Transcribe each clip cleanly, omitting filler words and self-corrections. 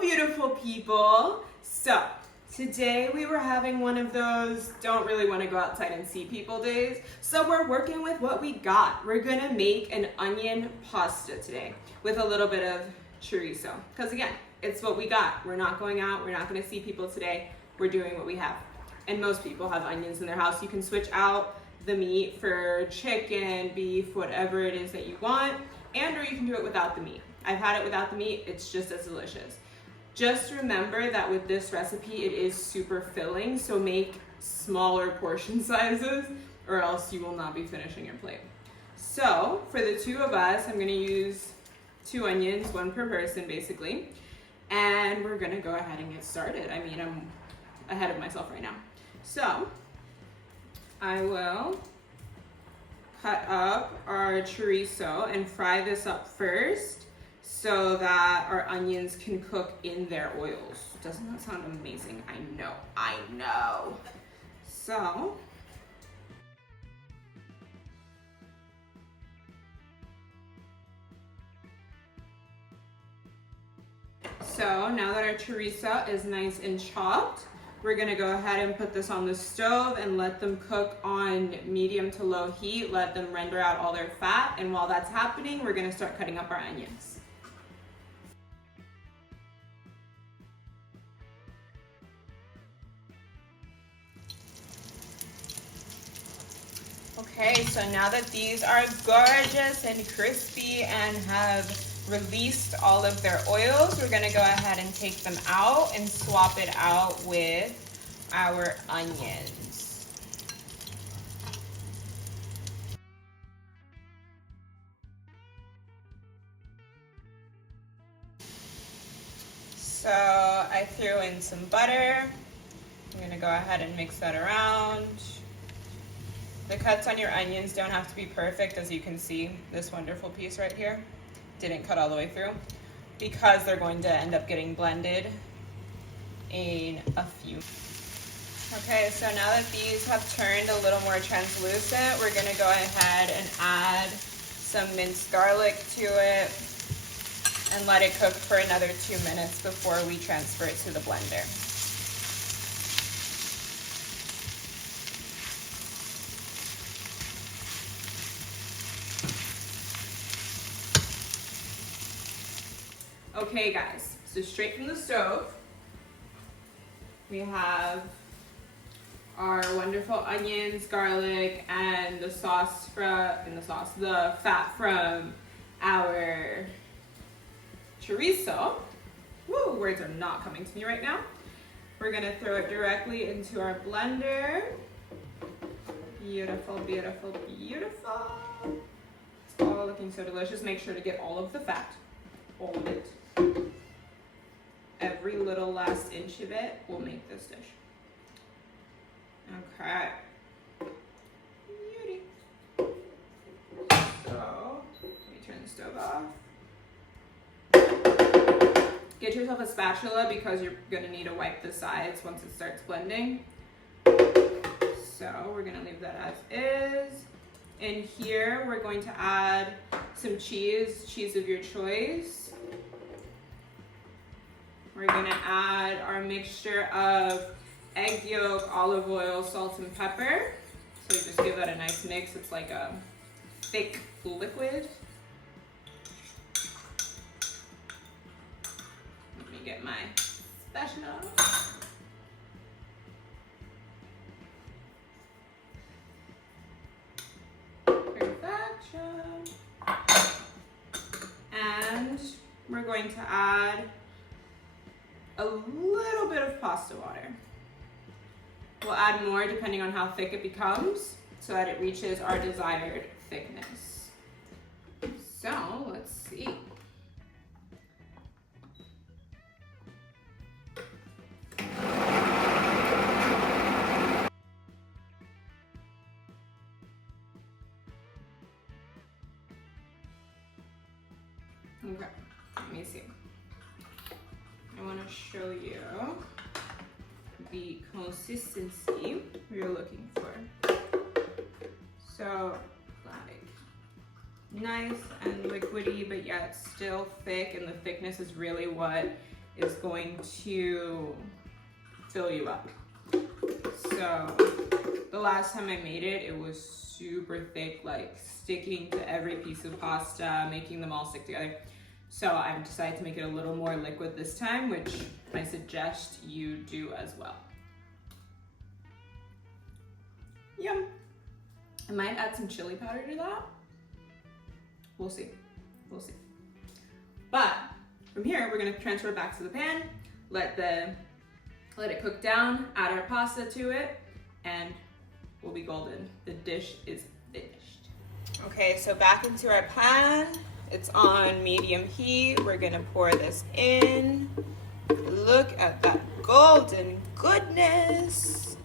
beautiful people. So today we were having one of those don't really want to go outside and see people days. So we're working with what we got. We're gonna make an onion pasta today with a little bit of chorizo. Because again, it's what we got. We're not going out, we're not gonna see people today. We're doing what we have. And most people have onions in their house. You can switch out the meat for chicken, beef, whatever it is that you want, and or you can do it without the meat. I've had it without the meat, it's just as delicious. Just remember that with this recipe, it is super filling, so make smaller portion sizes or else you will not be finishing your plate. So for the two of us, I'm gonna use 2 onions, 1 per person basically, and we're gonna go ahead and get started. I mean, I'm ahead of myself right now. So I will cut up our chorizo and fry this up first so that our onions can cook in their oils. Doesn't that sound amazing? I know. So now that our chorizo is nice and chopped, we're gonna go ahead and put this on the stove and let them cook on medium to low heat. Let them render out all their fat. And while that's happening, we're gonna start cutting up our onions. Okay, so now that these are gorgeous and crispy and have released all of their oils, we're gonna go ahead and take them out and swap it out with our onions. So I threw in some butter. I'm gonna go ahead and mix that around. The cuts on your onions don't have to be perfect, as you can see this wonderful piece right here didn't cut all the way through because they're going to end up getting blended in a few. Okay, so now that these have turned a little more translucent, we're gonna go ahead and add some minced garlic to it and let it cook for another 2 minutes before we transfer it to the blender. Okay guys, so straight from the stove, we have our wonderful onions, garlic, and the fat from our chorizo. Woo, words are not coming to me right now. We're gonna throw it directly into our blender. Beautiful, beautiful, beautiful. It's all looking so delicious. Make sure to get all of the fat, all of it. Every little last inch of it will make this dish. Okay. Beauty. So, let me turn the stove off. Get yourself a spatula because you're gonna need to wipe the sides once it starts blending. So we're gonna leave that as is. In here, we're going to add some cheese of your choice. We're gonna add our mixture of egg yolk, olive oil, salt, and pepper. So we just give that a nice mix. It's like a thick liquid. Let me get my spatula. Perfection. And we're going to add a little bit of pasta water. We'll add more depending on how thick it becomes so that it reaches our desired thickness. So let's see. Okay, let me see. I want to show you the consistency we're looking for. So, like, nice and liquidy, but yet still thick, and the thickness is really what is going to fill you up. So the last time I made it, it was super thick, like sticking to every piece of pasta, making them all stick together. So I've decided to make it a little more liquid this time, which I suggest you do as well. Yum. I might add some chili powder to that. We'll see, we'll see. But from here, we're gonna transfer it back to the pan, let it cook down, add our pasta to it, and we'll be golden. The dish is finished. Okay, so back into our pan. It's on medium heat. We're gonna pour this in. Look at that golden goodness.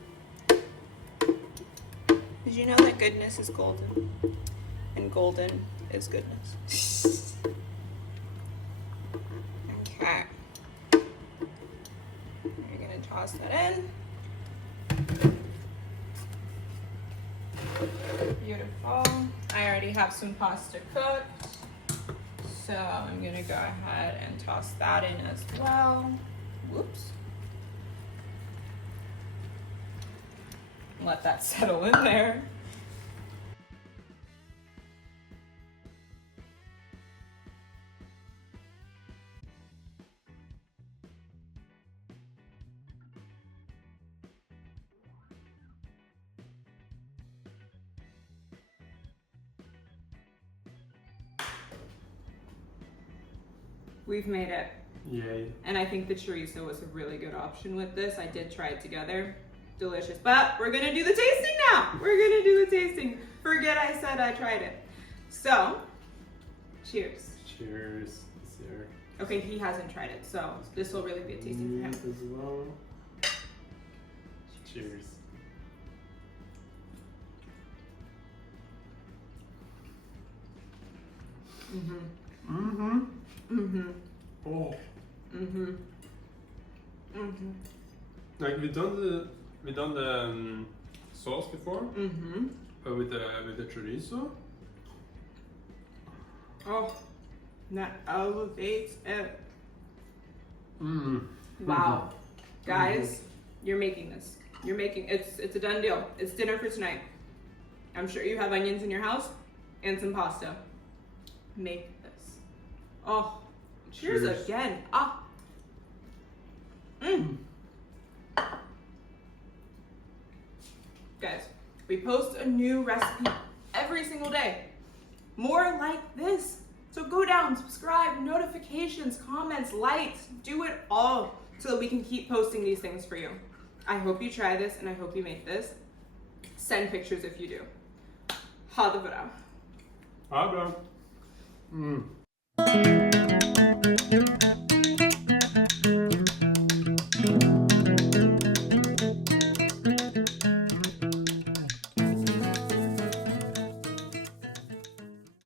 Did you know that goodness is golden? And golden is goodness. Okay. You're gonna toss that in. Beautiful. I already have some pasta cooked, so I'm gonna go ahead and toss that in as well. Whoops. Let that settle in there. We've made it. Yay. And I think the chorizo was a really good option with this. I did try it together. Delicious. But we're gonna do the tasting now. We're gonna do the tasting. Forget I said I tried it. So, cheers. Cheers, sir. Okay, he hasn't tried it, so this will really be a tasting for him. As well. Cheers. Mm-hmm. Mm-hmm. Mm-hmm. Oh. Mm-hmm. Mm-hmm. Like we done the sauce before. Mm-hmm. With the chorizo. Oh, that elevates it. Mm. Wow. Guys, you're making this. You're making it's a done deal. It's dinner for tonight. I'm sure you have onions in your house and some pasta. Make this. Oh, cheers again. Ah. Mm. Guys, we post a new recipe every single day. More like this. So go down, subscribe, notifications, comments, likes, do it all so that we can keep posting these things for you. I hope you try this and I hope you make this. Send pictures if you do. Ha det bra. Ha det bra. Mm.